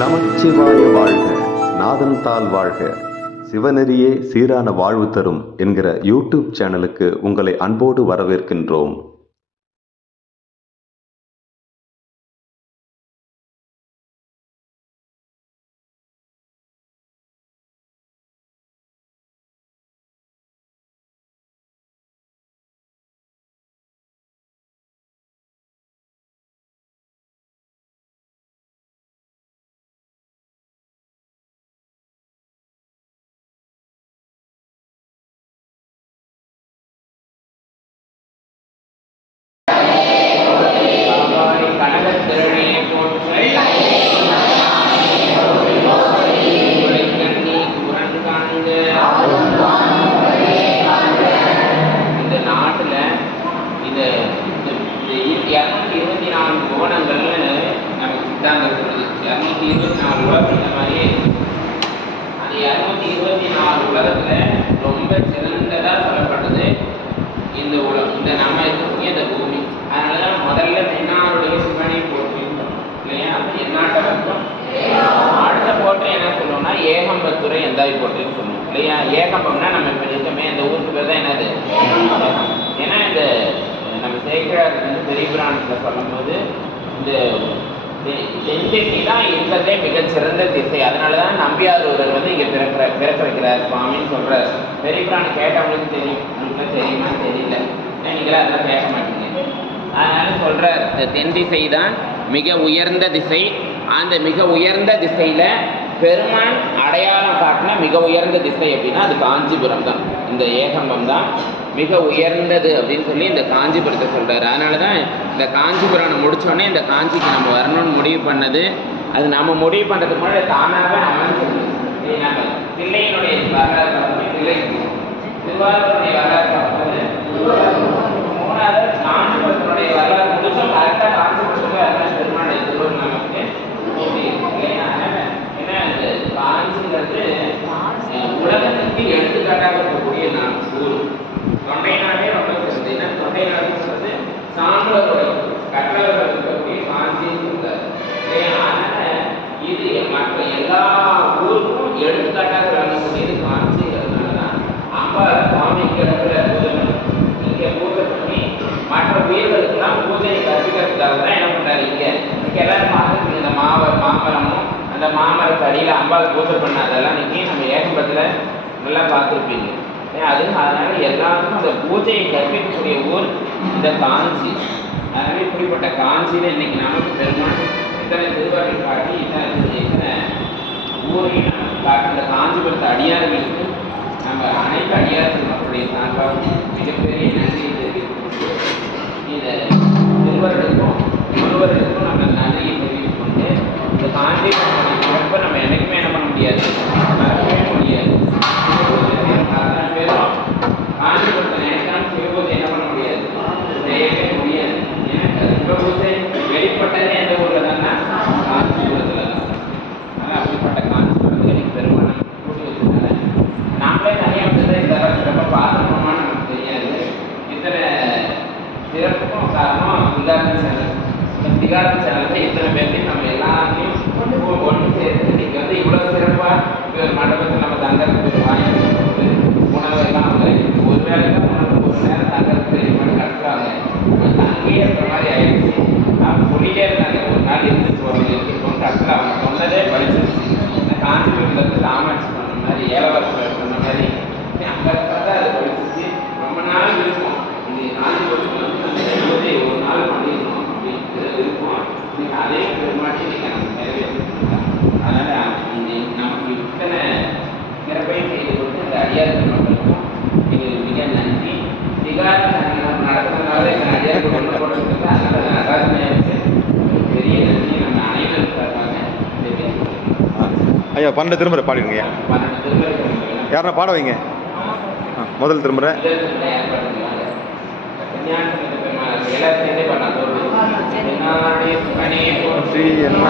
நமச்சிவாய வாழ்க, நாதன் தாள் வாழ்க, சிவநெறியே சீரான வாழ்வு தரும் என்கிற யூடியூப் சேனலுக்கு உங்களை அன்போடு வரவேற்கின்றோம். ரொம்ப சிறந்ததா சொல்லப்பட்டது இந்த உலகம், இந்த நம்ம இருக்கக்கூடிய இந்த பூமி. அதனாலதான் முதல்ல தென்னாருடைய சிவனை போற்றிருக்கோம் இல்லையா? அப்ப எந்நாட்டவர்க்கும் அடுத்த போட்டு என்ன சொல்லணும்னா ஏகம்பத்துறை எந்தாய் போட்டுன்னு சொல்லணும் இல்லையா? ஏகம்பம்னா நம்ம இப்ப இருக்கமே இந்த ஊருக்கு பேர் தான் என்னது? ஏன்னா இந்த நம்ம சேகரார் வந்து பெரியபுராணத்துல சொல்லும்போது இந்த தென்திசை தான் இருக்கிறதே மிகச்சிறந்த திசை. அதனாலதான் நம்பியார் ஒருவர் வந்து இங்க பிறக்க வைக்கிறார் சுவாமின்னு சொல்றாரு. பெரியபுராணம் கேட்டவங்களுக்கு தெரியும், உங்களுக்கு தெரியுமான்னு தெரியல, நீங்களா அதெல்லாம் கேட்க மாட்டீங்க. அதனால சொல்றார், இந்த தென் திசை தான் மிக உயர்ந்த திசை. அந்த மிக உயர்ந்த திசையில பெருமான் அடையாளம் காட்டின மிக உயர்ந்த திசை அப்படின்னா அது காஞ்சிபுரம் தான். இந்த ஏகம்பம் தான் மிக உயர்ந்தது அப்படின்னு சொல்லி இந்த காஞ்சிபுரத்தை சொல்றாரு. அதனாலதான் இந்த காஞ்சிபுரம் முடிச்சோடனே இந்த காஞ்சிக்கு நம்ம வரணும்னு முடிவு பண்ணது. அது நம்ம முடிவு பண்றதுக்கு முன்னாடி தானாகவே அமைஞ்சிருது. பிள்ளையினுடைய வரலாறு பார்க்கும்போது பிள்ளை, திருவாரூருடைய வரலாறு பார்க்கும்போது மூணாவது காஞ்சிபுரத்தினுடைய வரலாறு முடிச்சோம். கரெக்டாக காஞ்சிபுரத்துக்கு அதனால பெருமாளுடைய திருவள்ளுவர் நமக்கு இல்லையா? ஏன்னா இந்த காஞ்சிங்கிறது உலகத்துக்கு எடுத்துக்காட்டாக இருக்கக்கூடிய ஊர். தொண்டை நாடே ரொம்ப சிறந்தது. ஏன்னா தொண்டை நாடு சொல்றது சான்றோருடைய கற்றவர்கள் இருக்கக்கூடிய காஞ்சின்னு சொல்றாரு இல்லையா? அதனால இது மற்ற எல்லா ஊருக்கும் எடுத்துக்காட்டாக விளங்கக்கூடியது காஞ்சிங்கிறதுனாலதான் அம்பாள் சுவாமிக்கு இடத்துல பூஜை இங்க பூஜை பண்ணி மற்ற உயிர்களுக்கெல்லாம் பூஜையை கற்பிக்கிறதுக்காக தான் என்ன பண்றாரு இங்க எல்லாரும் பார்த்துருக்கு. இந்த மாமரமும் அந்த மாமரத்து அடியில் அம்பாள் பூஜை பண்ண அதெல்லாம் இன்னைக்கு நம்ம ஏகம்பத்துல நல்லா பார்த்துருப்பீங்க. அதனால எல்லாருக்கும் அந்த பூஜையை கற்பிக்கக்கூடிய ஊர் இந்த காஞ்சி. அதனால இப்படிப்பட்ட காஞ்சியில இன்னைக்கு நமக்கு பெருமாள் இத்தனை திருவாரூரை காட்டி இத்தனை ஊரையும் நமக்கு காட்டி இந்த காஞ்சிபுரத்து அடியார்களுக்கு நம்ம அனைத்து அடியார்கள் மக்களுடைய சார்பாக மிகப்பெரிய நன்றியை தெரிவித்துக்கொண்டு இந்த திருவருளுக்கும் ஒருவருக்கும் நம்ம நன்றியை தெரிவித்துக் கொண்டு இந்த காஞ்சிபுரத்துடைய சிறப்பை நம்ம எனக்குமே என்ன பண்ண முடியாது, மறக்கவே முடியாது. காஞ்சிபுரத்தை நினைக்காம சிவபூஜை என்ன பண்ண முடியாது, செய்யவே முடியாது. ஏன்னா சிவபூஜை வெளிப்பட்டதே எந்த ஊர்ல தானே? காஞ்சிபுரத்துல தான். அதனால அப்படிப்பட்ட காஞ்சிபுரத்துக்கு இன்னைக்கு பெருமாள் கூட்டி வச்சதுனால நாமளே தனியாக வந்ததை இந்த சிறப்பாக பார்க்கணுமான்னு நமக்கு தெரியாது. இத்தனை சிறப்புக்கும் காரணம் சிகாரன் சேனல். இந்த சிகாரன் சேனல்ல இத்தனை பேர்த்தையும் நம்ம எல்லாத்தையும் ஒன்று சேர்த்து இன்னைக்கு வந்து இவ்வளவு சிறப்பாக மண்டபத்தில் நம்ம தங்கறதுக்கு வாங்கி உணவு எல்லாம் ஒரு வேலைக்கு உணவு ஒரு நேரம் தங்கறதுக்கு மாதிரி கட்டுறாங்க. அங்கேயே இருக்கிற மாதிரி ஆயிடுச்சு. அவங்க சொல்லிட்டே இருந்தாங்க, ஒரு நாள் இருந்துச்சு ஒரு கட்டுற அவங்க சொன்னதே படிச்சிருச்சு. இந்த காஞ்சிபுரத்துலேருந்து காமாட்சி சொன்ன மாதிரி ஏலவரத்தில் சொன்ன மாதிரி அங்கே இருக்கிறதா அது படிச்சிச்சு. ரொம்ப நாள் இருக்கும். இந்த காஞ்சிபுரத்துக்கு வந்து அந்த ஒரு நாள் பண்ணிடணும் அப்படின்றது இருக்கும். நீங்கள் அதே பெருமாட்டி நீங்கள் நமக்கு நிறைவேற்றிருக்கீங்க. அதனால் நமக்கு இத்தனை சிறப்பையும் செய்து கொடுத்து இந்த அடியார்கள் மக்களுக்கும் இது மிக நன்றி. சிகாரன் நடத்துறதுனால இந்த அடியார்கள் கொண்டு போடுறதுக்கு அதனால நடராஜனையாச்சு பெரிய நன்றி நம்ம அனைவரும் தருவாங்க. ஐயா 12 திருமுறை பாடிடுங்க. 12 திருமுறை யாரா பாட வைங்க. முதல் திருமுறை எல்லாரும் சேர்ந்தே பண்ணலாம். போற்றி என்ன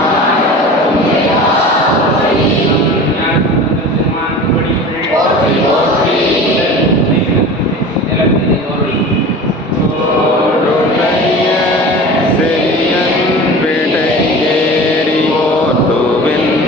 செரியன் விடை ஏறி ஓட்டுவின்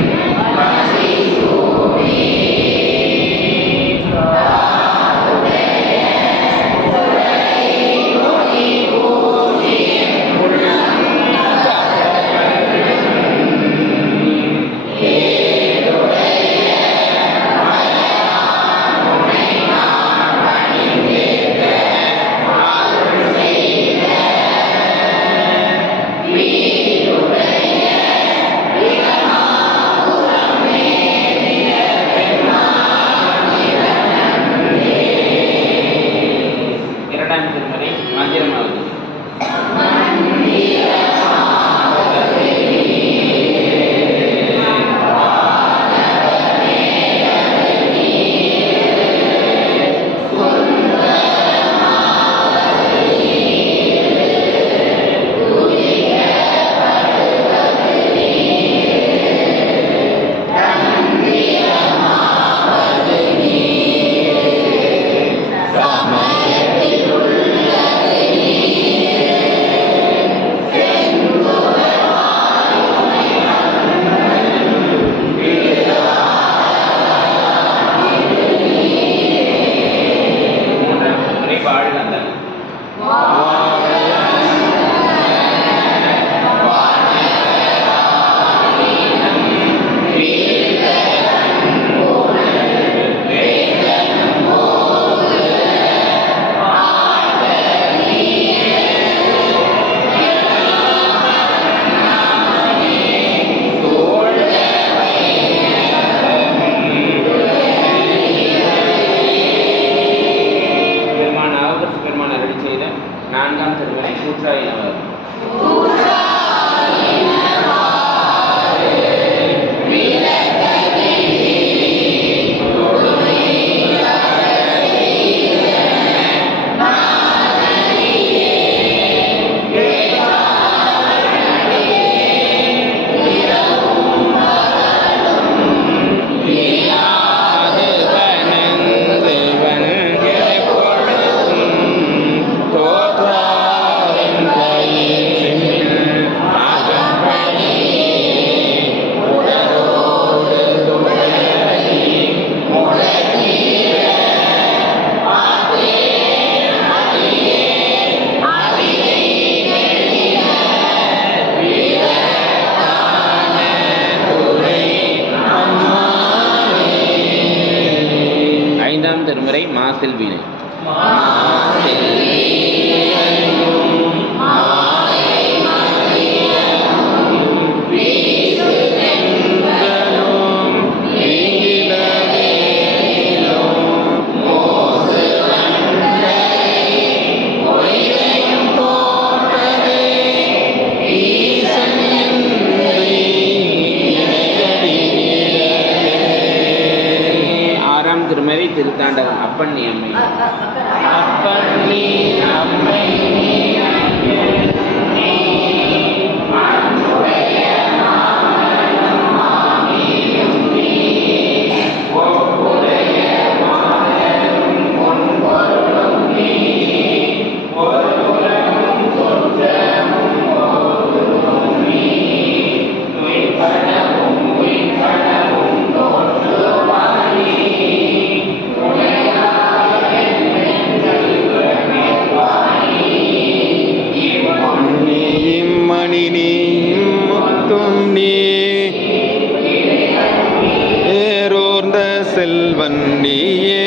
செல்வினை திருமதி திருத்தாண்டகம் அப்பண்ணி அம்மை அப்பண்ணி அம்மை செல்வன் நீயே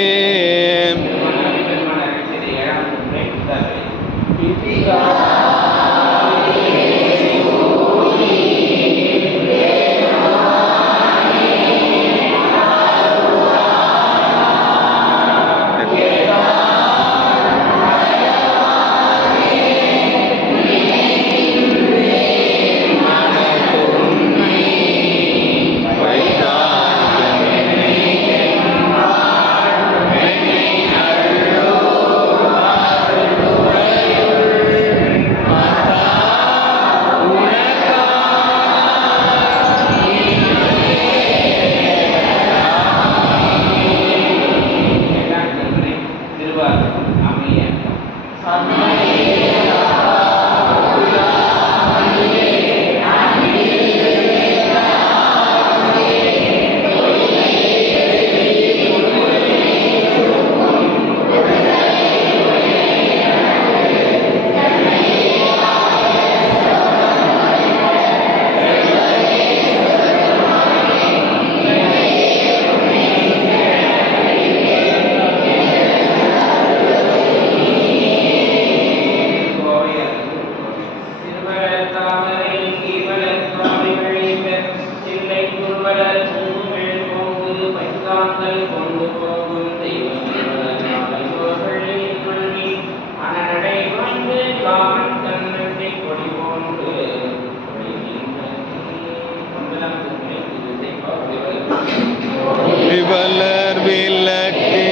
விவலர் விளக்கே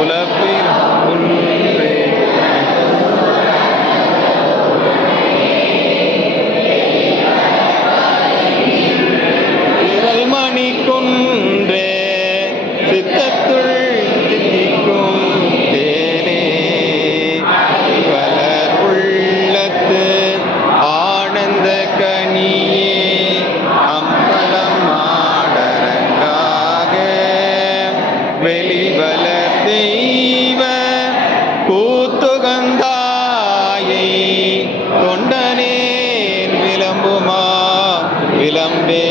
உலப்பில் ஒன்றே விரல் மணி கொன்றே சித்தத்துள் தித்திக்கும் தேனே வளர் உள்ளத்து ஆனந்த கனியே அம்பலம் ஆடரங்காக வெளிவளர் தெய்வ கூத்துகந்தாயை தொண்டனேன் விளம்புமா விளம்பே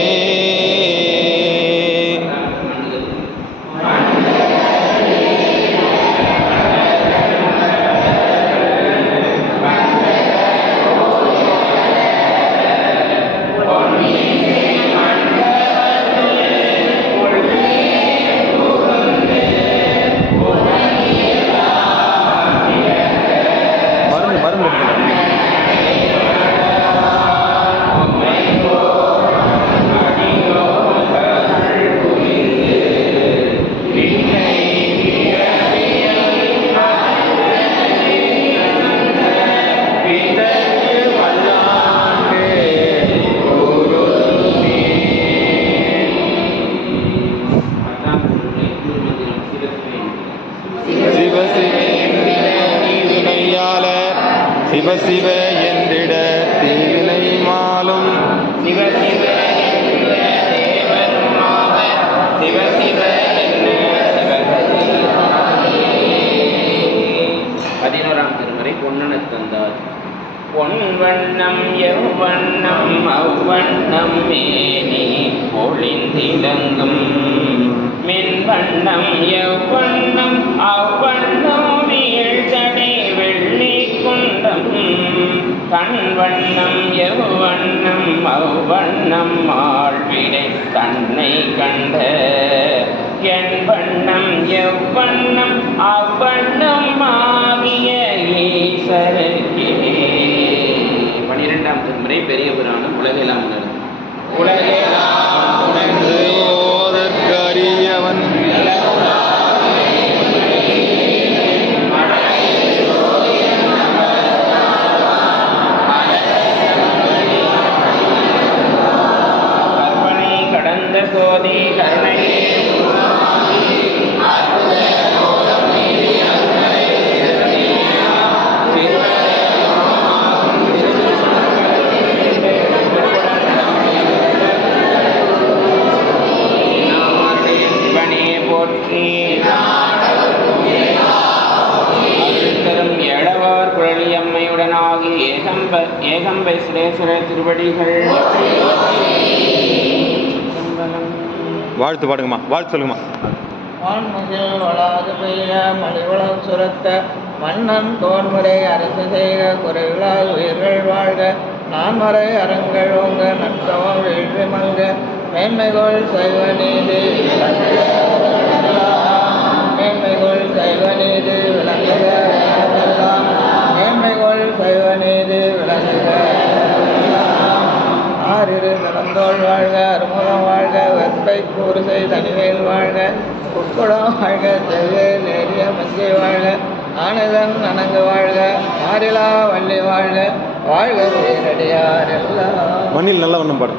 சிவ சிவ என்றிட தீவினை மாலும் சிவ சிவ சிவ சிவ 11ஆம் திருமுறை பொன்னணத் தந்தார். பொன்வண்ணம் எவ்வண்ணம் அவ்வண்ணம் மேனி பொழிந்திலங்கும் மின்வண்ணம் எவ்வண்ணம் அவ்வண்ணம் கண் வண்ணம் எவ்வண்ணம் அவ்வண்ணம் ஆழ்விடை தன்னை கண்ட என் வண்ணம் எவ்வண்ணம் அவ்வண்ணம் ஆகிய ஈசருக்கே. 12ஆம் திருமுறை பெரிய புராணம். உலகெல்லாம் உணர்ந்து உலகெல்லாம் உணர்ந்து ஓதற்கரியவன் கற்பனை கடந்த சோதி கருணை போற்றி. அருள்தரும் ஏழவார் குழலியம்மையுடனாகி ஏகம்பை சுரேஸ்வர திருவடிகள். வாழ்த்து பாடுங்கம்மா, வாழ்த்து சொல்லுங்கம்மா. வான்முகில் வளாது பெய்ய மணிவளம் சுரத்த மன்னன் தோன்முறை அரசு செய்க குறைகளால் உயிர்கள் வாழ்க நான்மறை அறங்கள் ஓங்க நற்றவம் வீழ்வி மங்க மேன்மைகோள் சைவ நீதி மேன்மைகோள் சைவ நீதி விளங்குக எல்லாம் மேன்மைகோள் சைவ நீதி விளங்குக. ஆறிரு சிறந்தோள் வாழ்க அறுமுகம் வாழ்க வெப்பை கூறுசை தனிவேல் வாழ்க உட்குடம் வாழ்க செவ்வே நேரிய மஞ்சை வாழ்க ஆனதன் அணங்கு வாழ்க மாறிலா வள்ளி வாழ்க வாழ்க சீரடியார் எல்லாம். மண்ணில் நல்ல வண்ணம் பாடு.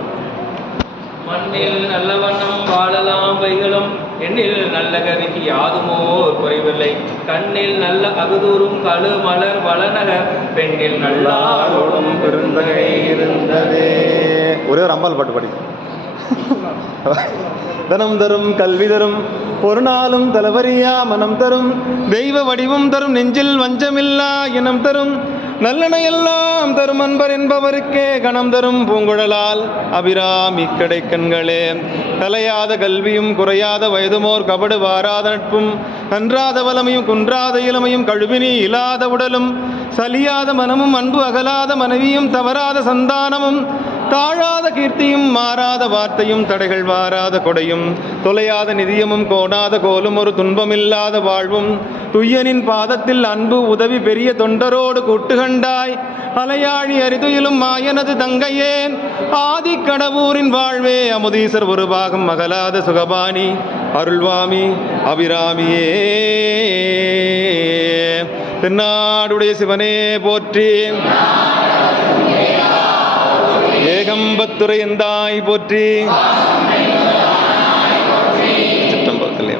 மண்ணில் நல்ல வண்ணம் வாழலாம் வைகளும் எண்ணில் நல்ல கதிக்கு யாதுமோர் குறைவில்லை கண்ணில் நல்ல அகுதூரும் கழு மலர் வளநகர் பெண்ணில் நல்லாரோடும் பெருந்தகை இருந்ததே. ஒரே ஒரு அம்பாள் பாட்டு பாடி. தனம் தரும் கல்வி தரும் ஒரு நாளும் தலவரியா மனம் தரும் தெய்வ வடிவம் தரும் நெஞ்சில் வஞ்சமில்லா இனம் தரும் நல்லனையெல்லாம் தரும் அன்பர் என்பவருக்கே கணம் தரும் பூங்குழலால் அபிராமி கடை கண்களே. தலையாத கல்வியும் குறையாத வயதுமோர் கபடு வாராத நட்பும் நன்றாத வலமையும் குன்றாத இளமையும் கழுவினி இல்லாத உடலும் சலியாத மனமும் அன்பு அகலாத மனைவியும் தவறாத சந்தானமும் தாழாத கீர்த்தியும் மாறாத வார்த்தையும் தடைகள் வாராத கொடையும் தொலையாத நிதியமும் கோணாத கோலும் ஒரு துன்பமில்லாத வாழ்வும் துய்யனின் பாதத்தில் அன்பு உதவி பெரிய தொண்டரோடு கூட்டுகண்டாய் அலையாழி அரிதுயிலும் மாயனது தங்கையே ஆதி கடவுரின் வாழ்வே அமுதீசர் ஒரு பாகம் மகளாத சுகபாணி அருள்வாமி அபிராமியே. தென்னாடுடைய சிவனே போற்றி. ஏகம்பத்துரை எந்தாய் போற்றி. சிற்றம்பலத்திலே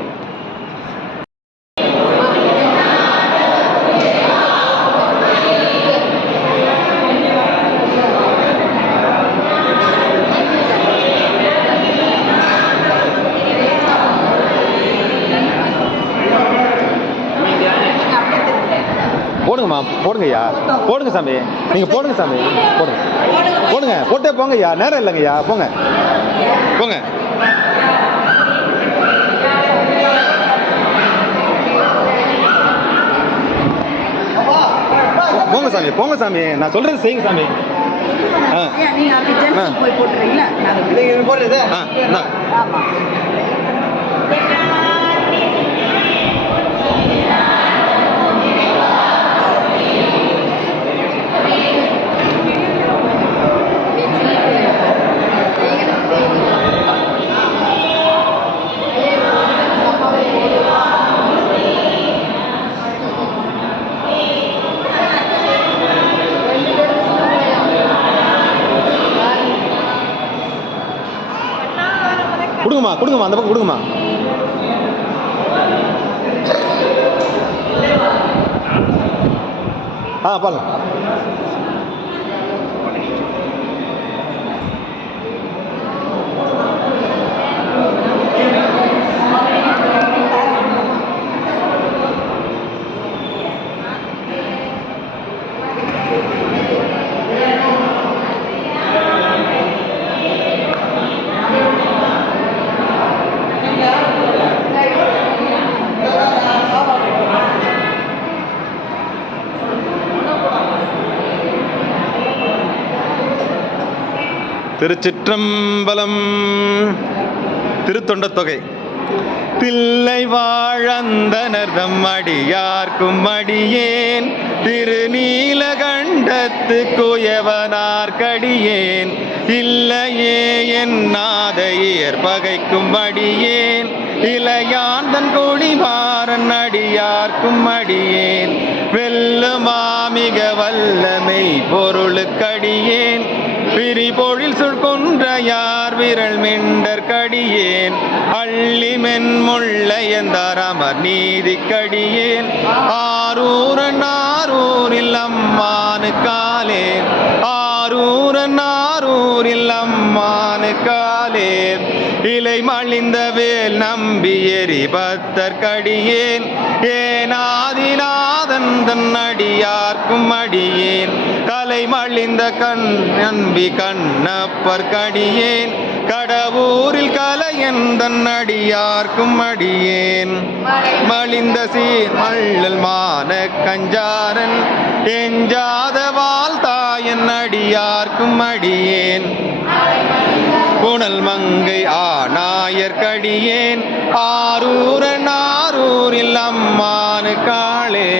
போடுங்கம்மா, போடுங்க ஐயா, போடுங்க சாமி, நீங்க போடுங்க சாமி, போடுங்க போடுங்க, போட்டே போங்க ஐயா, நேரம் இல்லைங்க ஐயா, போங்க போங்க. போங்க சாமி, போங்க சாமி, நான் சொல்றது செய்யுங்க சாமி. கொடுங்கம்மா, கொடுங்கம்மா, அந்த பக்கம் கொடுங்கம்மா. பாருங்க. திருச்சிற்றம்பலம். திருத்தொண்டத் தொகை. தில்லை வாழந்தனர்தம் அடியார்க்கும் அடியேன், திருநீலகண்டத்து குயவனார்க்கடியேன், இல்லையே என் நாதையர் பகைக்கும் அடியேன், இளையாந்தன் கொடிமாறன் அடியார்க்கும் அடியேன், வெல்லுமாமிக வல்லமை பொருளுக்கடியேன், பிரிபொழில் சுழ்கொன்றையார் விரல் மிண்டற்கடியேன், அள்ளி மென்முள்ளையந்தார் அமர் நீதிக்கடியேன், ஆரூரன் ஆரூரில் அம்மானு காலே, ஆரூரன் ஆரூரில் அம்மானு காலே, இலை மலிந்த வேல் நம்பி எரிபத்தற்கடியேன், ஏனாதிநாதன் தன் அடியார்க்கும் அடியேன், கலை மலிந்த கண் நம்பி கண்ணப்பற்கடியேன், கடவுரில் கலையன் தன் அடியார்க்கும் அடியேன், மலிந்த சீர் மள்ளல் மான கஞ்சாரன் எஞ்சாத வாழ்த்தாயன் அடியார்க்கும் அடியேன், புனல் மங்கை ஆனாயற்கடியேன், ஆரூரன் ஆரூரில் அம்மானு காளே,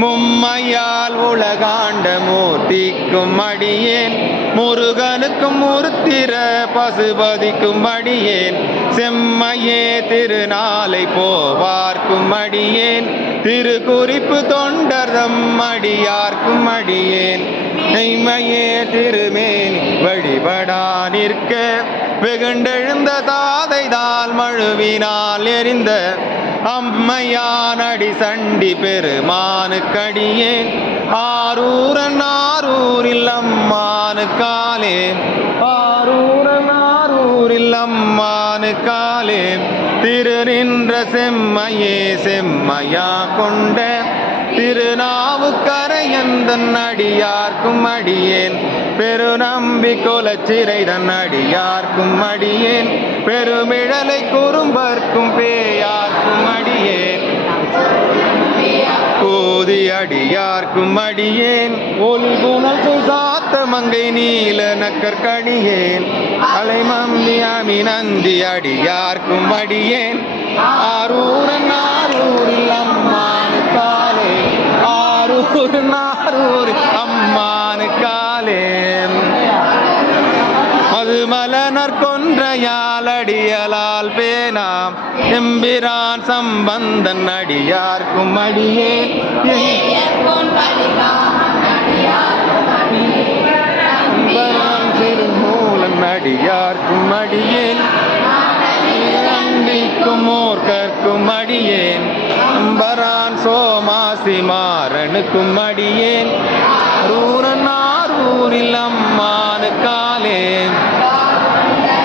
மும்மையால் உலகாண்ட மூர்த்திக்கும் அடியேன், முருகனுக்கும் முருத்திர பசுபதிக்கும் அடியேன், செம்மையே திருநாளை போவார்க்கும் அடியேன், திருக்குறிப்பு தொண்டர்தம் அடியார்க்கும் அடியேன், மெய்மையே திருமேனி வழிபடா நிற்க, வெகுண்டெழுந்த தாதைதால் மழுவினால் எரிந்த, அம்மையானடி சண்டி பெருமானுக்கடியேன், ஆரூரன் ஆரூரில் அம்மானு காலே, ஆரூரன் ஆரூரில் அம்மானு காலே, திரு நின்ற செம்மையே செம்மையா கொண்ட, திருநாவுக்கரையந்தன் அடியார்க்கும் அடியேன், பெருநம்பி கொலச்சிறை தன் அடியார்க்கும் அடியேன், பெருமிழலை குறும்பர்க்கும் பேயார்க்கும் அடியேன், கோதி அடியார்க்கும் அடியேன், ஒல்குணல் சுசாத்த மங்கை நீல நக்கற்கடியேன், அலைமம்பி அமிநந்தி அடியார்க்கும் அடியேன், ஆரூரன் ஆரூரில் அம்மானு காலே, ஆரூரன் ஆரூரில் அம்மானு காலே, மதுமலனர் கொன்றையால் அடியலால் பேனாம், எம்பிரான் சம்பந்தன் அடியார்க்கும் அடியேன், திருமூலன் அடியார்க்கும் அடியேன், நம்பிக்கும் ஓர்கற்கும் அடியேன், அம்பரான் சோமாசி மாறனுக்கும் அடியேன், ரூரன் ஆரூரில் அம்மானு காலே,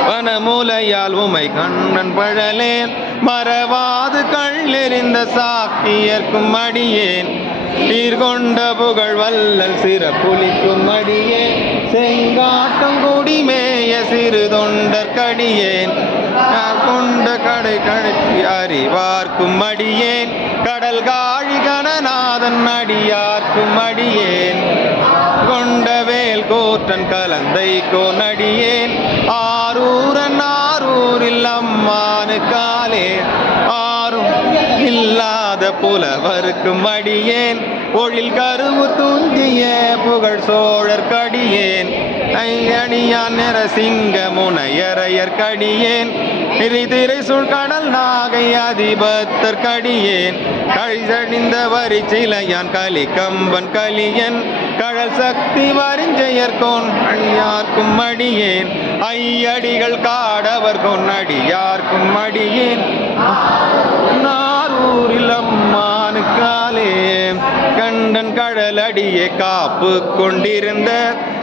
வனமுலையால் உமை கண்ணன் பழலேன், மறவாது கள்ளெறிந்த சாக்கியர்க்கும் அடியேன், சீர்கொண்ட புகழ் வல்லல் சிறப்புலிக்கும் அடியேன், செங்காட்டம் கொடிமேய சிறு தொண்டற்கடியேன், கொண்ட கடை கழுத்தி அறிவார்க்கும் அடியேன், கடல் காழி கணநாதன் அடியார்க்கும் அடியேன், கொண்ட வேல் கோற்றன் கலந்தை கோனடியேன், ஆரூரன் ஆரூரில் அம்மானு காலே, ஆரும் இல்லாத புலவர்க்கும் அடியேன், பொழில் கருவு துஞ்சிய புகழ் சோழர்க்கடியேன், ஐயடியான் நரசிங்க முனையரையர்க்கடியேன், திரை சூழ் கடல் நாகை அதிபத்தற்கடியேன், கழிசடிந்த வரி சிலையான் கலி கம்பன் கலியன், கழல் சக்தி வரிஞ்செயர்கோன் அடியார்க்கும் அடியேன், ஐயடிகள் காடவர் கொன்னடியார்க்கும் அடியேன், நாரூரில் அம்மானு காலே, கண்டன் கடலடியே காப்பு கொண்டிருந்த,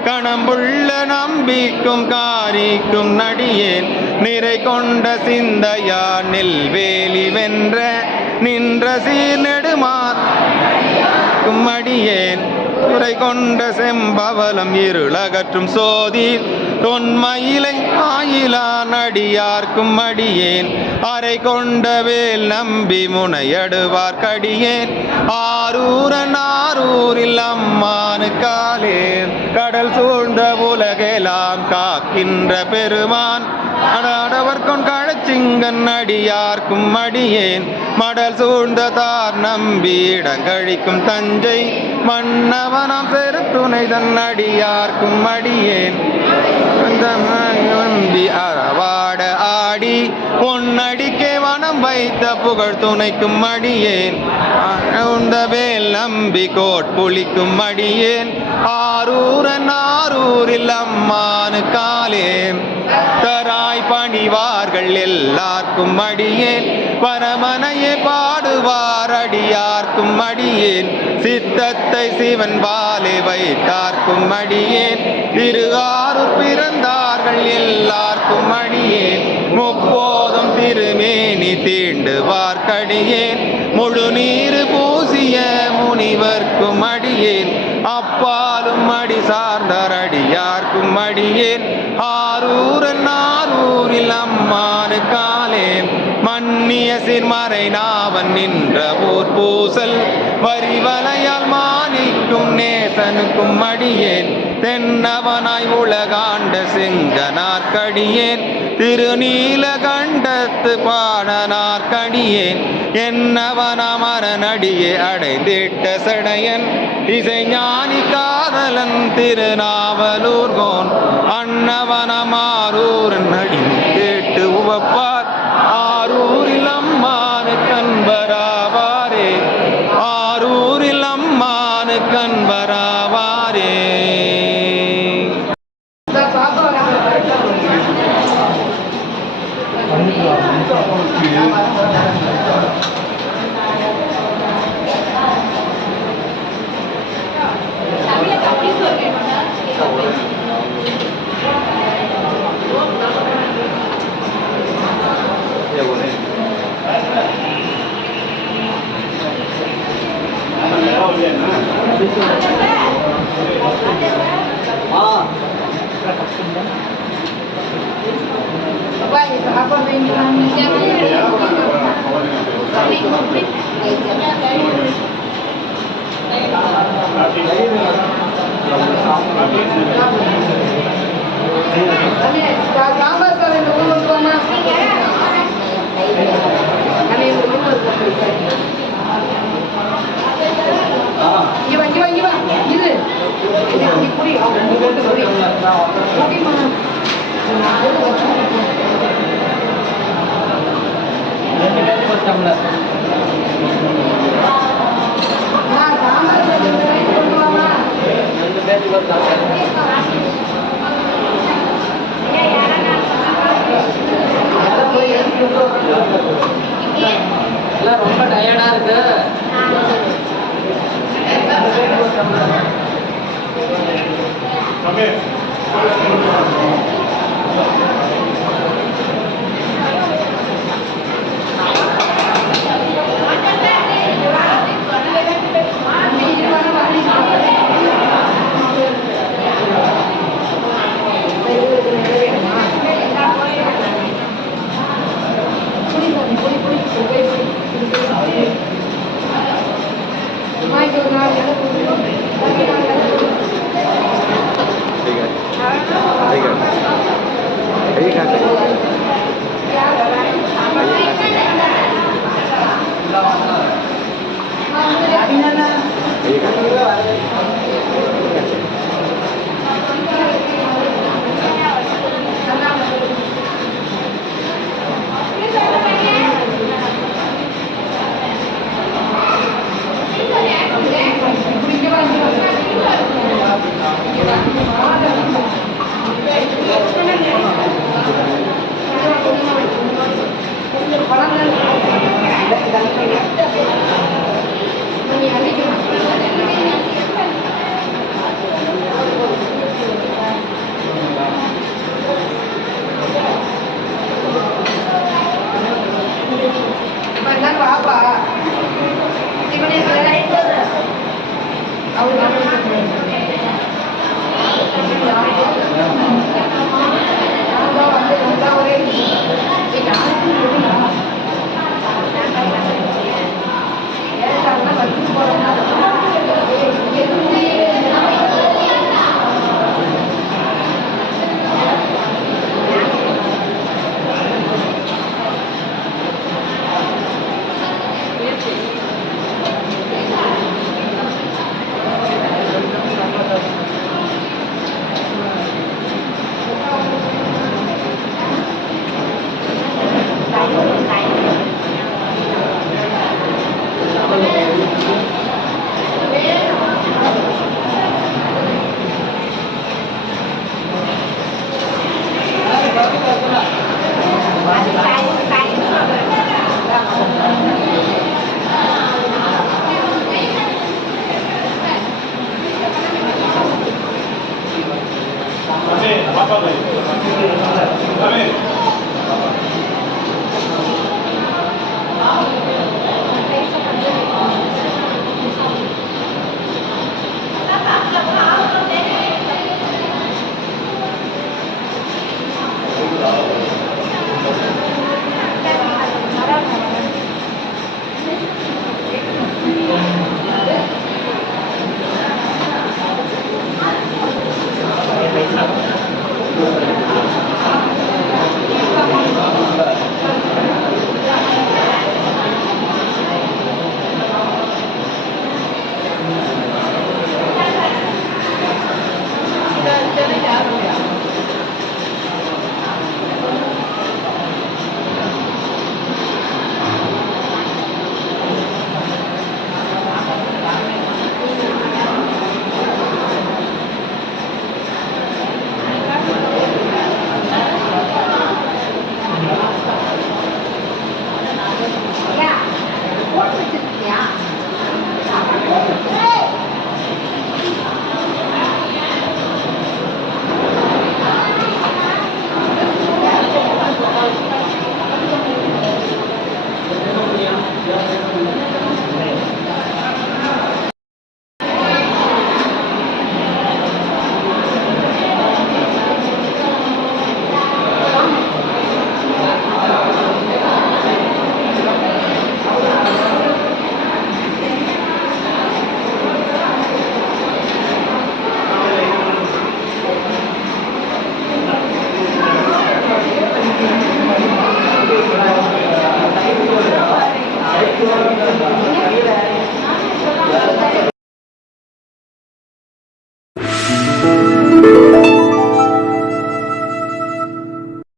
கணம்புள்ள நம்பிக்கும் காரிக்கும் நடியேன், நிறை கொண்ட சிந்தையா நெல்வேலி வென்ற, நின்ற சீர் நெடுமாற்கும் அடியேன், துறை கொண்ட செம்பவலம் இருளகற்றும் சோதி, தொன்மயிலை ஆயிலா நடியார்க்கும் அடியேன், அரை கொண்ட வேல் நம்பி முனையடுவார்க்கடியேன், ஆரூரன் ஆரூரில் அம்மானு காலே, கடல் சூழ்ந்த உலகெல்லாம் காக்கின்ற பெருமான் அடாடவர்கொன் கழச்சிங்கன் அடியார்க்கும் அடியேன் மடல் சூழ்ந்த தார் நம்பி இடங்கழிக்கும் தஞ்சை மன்னவனம் பெருத்துணை தன் அடியார்க்கும் அடியேன் நம்பி அறவாட ஆடி பொன்னடிக்கே வனம் வைத்த புகழ் துணைக்கும் அடியேன் உந்த வேல் நம்பி கோட்புலிக்கும் அடியேன் ஆரூரன் ஆரூரில் அம்மானு காலே தராய் பணிவார்கள் எல்லார்க்கும் அடியேன் பரமனையே பாடுவார் அடியார்க்கும் அடியேன் சித்தத்தை சிவன் வாலே வைத்தார்க்கும் அடியேன் திருவாரூர் பிறந்தார்கள் எல்லார்க்கும் அடியேன் முப்போதும் திருமேனி தீண்டுவார்க்கடியேன் முழு நீரு பூசிய முனிவர்க்கும் அடியேன் அப்பாலும் அடி சார்ந்தார் அடியார்க்கும் அடியேன் ஆரூரன் ஆரூரில் அம்மானு காலே மன்னிய சிறுமறை நாவன் நின்ற போர் பூசல் வரிவலையால் மாணிக்கும் நேசனுக்கும் அடியேன் தென்னவனாய் உலகாண்ட செங்கனார்க்கடியேன் திருநீலகண்டத்து பாடனார்க்கடியேன் என்னவனமரனடியே அடைந்திட்ட சடையன் இசைஞானி காதலன் திருநாவலூர்கோன் அன்னவனமாரூரன் அடி கேட்டு உவப்பார் ஆரூரில் அம்மானு கண்பராவாரே ஆரூரில் அம்மானு கண்பராவாரே. டம்ளர்